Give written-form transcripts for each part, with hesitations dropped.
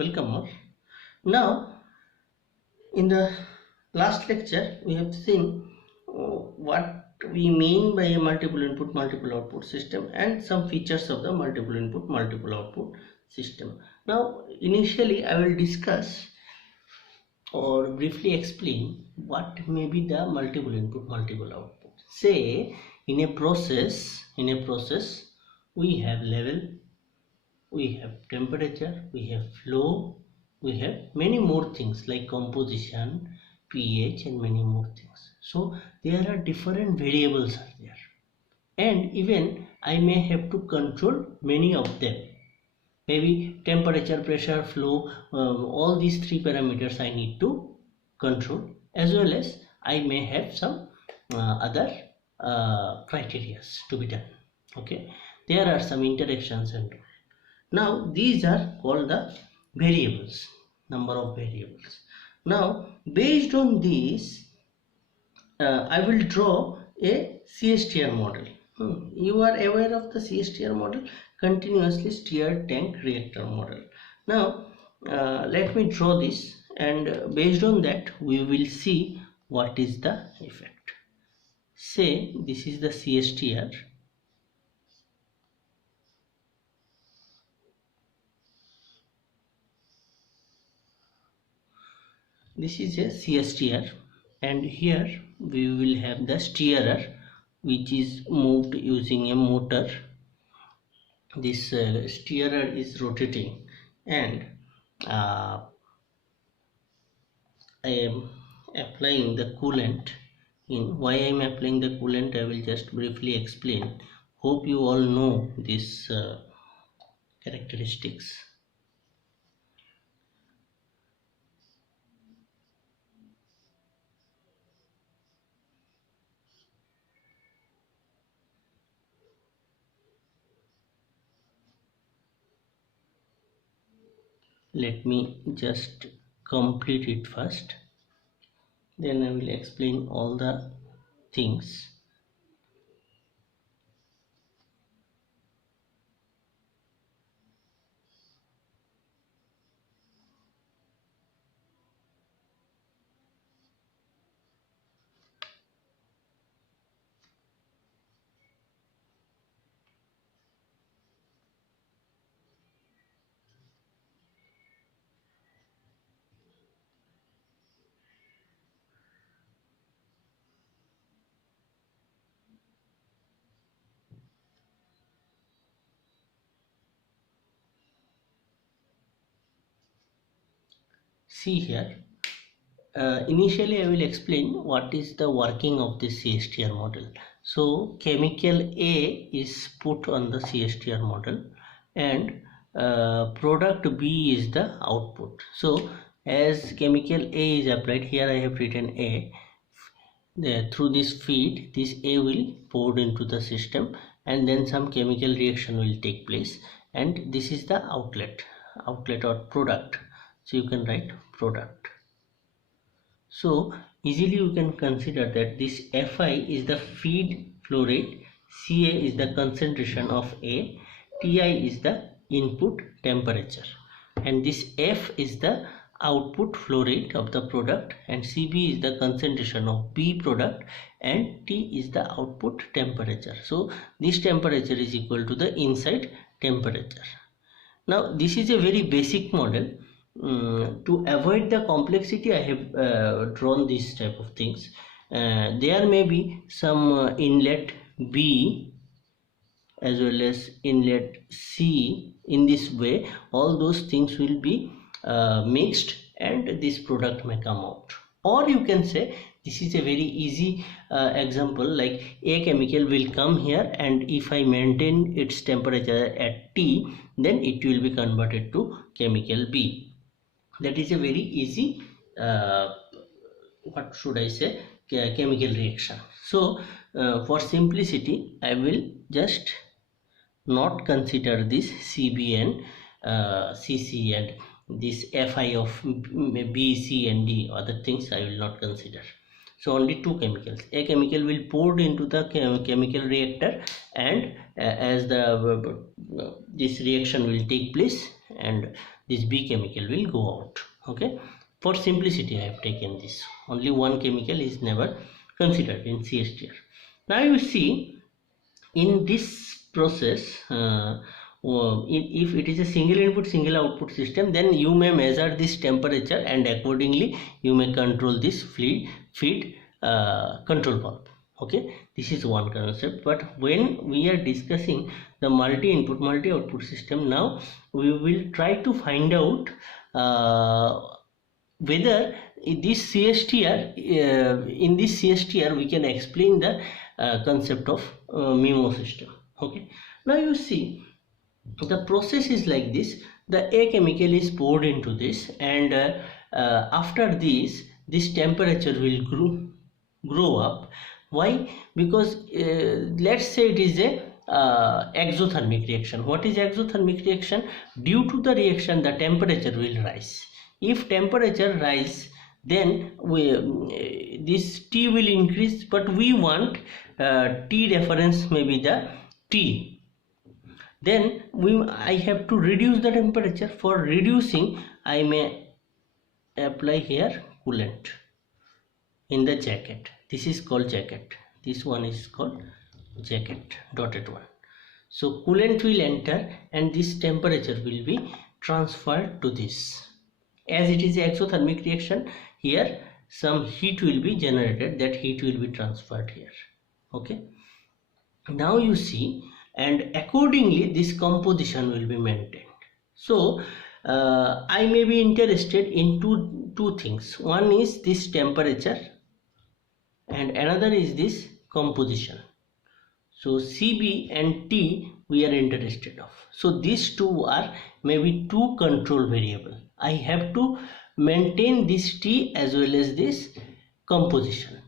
Welcome all. Now, in the last lecture, we have seen what we mean by a multiple input, multiple output system and some features of the multiple input, multiple output system. Now, initially, I will discuss or briefly explain what may be the multiple input, multiple output. Say, in a process, we have level, we have temperature, we have flow, we have many more things like composition, pH and many more things. So there are different variables are there, and even I may have to control many of them. Maybe temperature, pressure, flow, all these three parameters I need to control, as well as I may have some other criteria to be done. Okay, there are some interactions and now these are called the variables, number of variables. Now based on these I will draw a CSTR model. You are aware of the CSTR model, continuously steered tank reactor model. Now let me draw this, and based on that we will see what is the effect. Say this is the CSTR. This is a CSTR, and here we will have the steerer which is moved using a motor. This steerer is rotating, and I am applying the coolant. In why I am applying the coolant, I will just briefly explain. Hope you all know these characteristics. Let me just complete it first, then I will explain all the things. See here, initially I will explain what is the working of this CSTR model. So chemical A is put on the CSTR model, and product B is the output. So as chemical A is applied, here I have written A. Through this feed, this A will poured into the system, and then some chemical reaction will take place, and this is the outlet or product. So you can write product. So easily you can consider that this Fi is the feed flow rate, Ca is the concentration of A, Ti is the input temperature, and this F is the output flow rate of the product, and Cb is the concentration of B product, and T is the output temperature. So this temperature is equal to the inside temperature. Now this is a very basic model. To avoid the complexity, I have drawn this type of things. There may be some inlet B as well as inlet C. In this way, all those things will be mixed, and this product may come out. Or you can say, this is a very easy example, like a chemical will come here, and if I maintain its temperature at T, then it will be converted to chemical B. That is a very easy what should I say, chemical reaction. So for simplicity, I will just not consider this Cb and Cc and this Fi of B, C and D. Other things I will not consider. So only two chemicals. A chemical will poured into the chemical reactor, and as the this reaction will take place, and this B chemical will go out. Okay, for simplicity I have taken this, only one chemical is never considered in CSTR. Now you see, in this process, if it is a single input single output system, then you may measure this temperature and accordingly you may control this feed control valve. Okay, this is one concept. But when we are discussing the multi input multi output system, now we will try to find out whether this CSTR, in this CSTR we can explain the concept of Mimo system. Okay, now you see, the process is like this. The A chemical is poured into this, and after this temperature will grow up. Why? Because let's say it is a exothermic reaction. What is exothermic reaction? Due to the reaction, the temperature will rise. If temperature rise, then this T will increase, but we want T reference may be the T. Then I have to reduce the temperature. For reducing, I may apply here coolant in the jacket. This is called jacket. This one is called jacket, dotted one. So coolant will enter and this temperature will be transferred to this. As it is an exothermic reaction, here some heat will be generated, that heat will be transferred here. Okay, now you see, and accordingly this composition will be maintained. So I may be interested in two things. One is this temperature and another is this composition. So CB and T we are interested of. So these two are maybe two control variable. I have to maintain this T as well as this composition.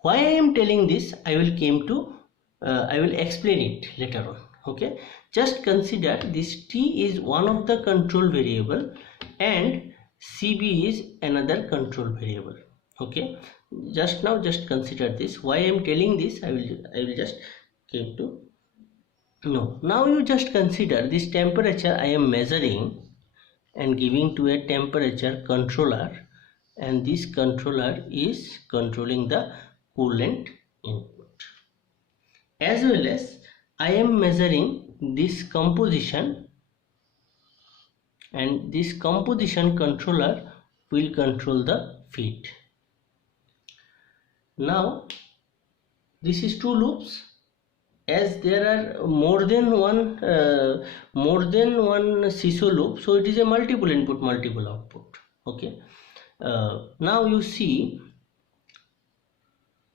Why I am telling this, I will explain it later on. Okay, just consider this T is one of the control variable and CB is another control variable. Okay, just consider this. Why I am telling this, I will just came to know. Now you just consider this temperature I am measuring and giving to a temperature controller, and this controller is controlling the coolant input, as well as I am measuring this composition, and this composition controller will control the feed. Now this is two loops. As there are more than one CISO loop, so it is a multiple input multiple output. Okay, now you see,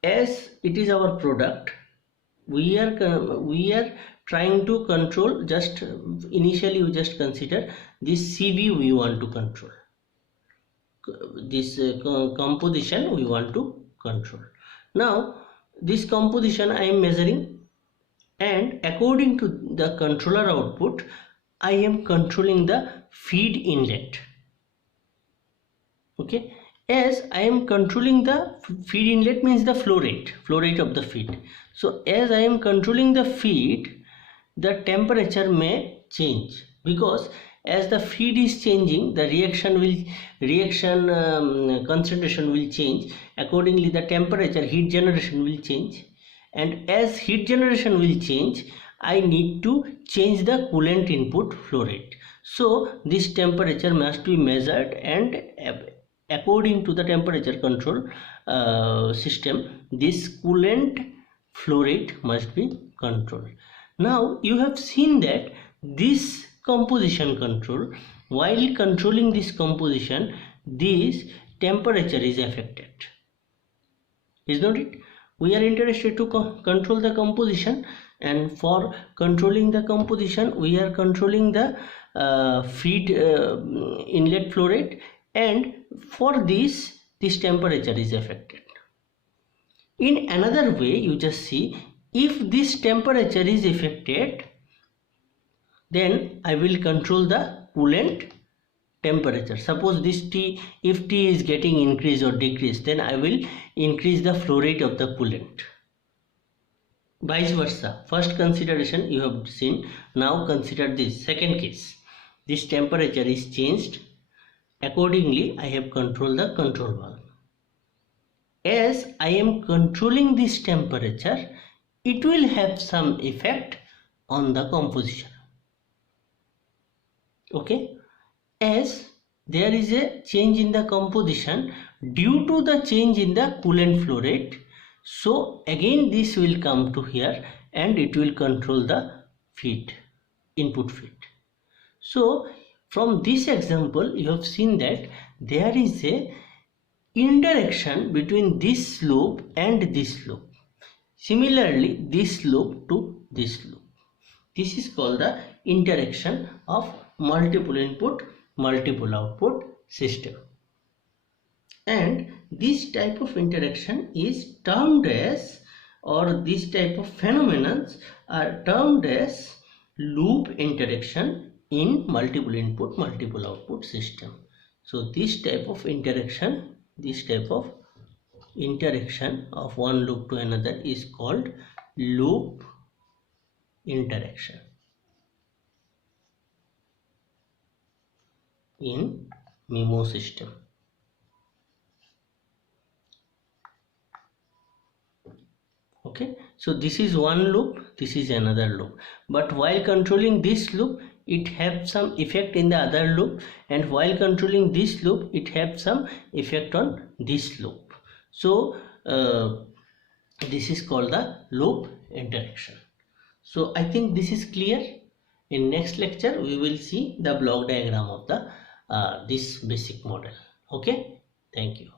as it is our product, we are trying to control. Just initially you just consider this CV we want to control, this composition we want to control. Now this composition I am measuring, and according to the controller output I am controlling the feed inlet. Okay, as I am controlling the feed inlet means the flow rate of the feed. So as I am controlling the feed, the temperature may change, because as the feed is changing, the reaction concentration will change. Accordingly the temperature, heat generation will change, and as heat generation will change, I need to change the coolant input flow rate. So this temperature must be measured, and according to the temperature control system, this coolant flow rate must be controlled. Now you have seen that this composition control, while controlling this composition, this temperature is affected, is not it? We are interested to control the composition, and for controlling the composition we are controlling the feed inlet flow rate, and for this temperature is affected. In another way, you just see, if this temperature is affected, then I will control the coolant temperature. Suppose this T, if T is getting increased or decreased, then I will increase the flow rate of the coolant. Vice versa. First consideration you have seen. Now consider this second case. this temperature is changed. Accordingly, I have controlled the control valve. As I am controlling this temperature, it will have some effect on the composition. Okay, as there is a change in the composition due to the change in the coolant flow rate, so again this will come to here and it will control the feed, input feed. So from this example you have seen that there is a interaction between this loop and this loop. Similarly, this loop to this loop. This is called the interaction of multiple input, multiple output system. And this type of interaction is termed as, or this type of phenomena are termed as loop interaction in multiple input, multiple output system. So this type of interaction of one loop to another is called loop interaction in Mimo system. Okay, so this is one loop, this is another loop, but while controlling this loop it has some effect in the other loop, and while controlling this loop it has some effect on this loop. So this is called the loop interaction. So I think this is clear. In next lecture we will see the block diagram of the this basic model. Okay, thank you.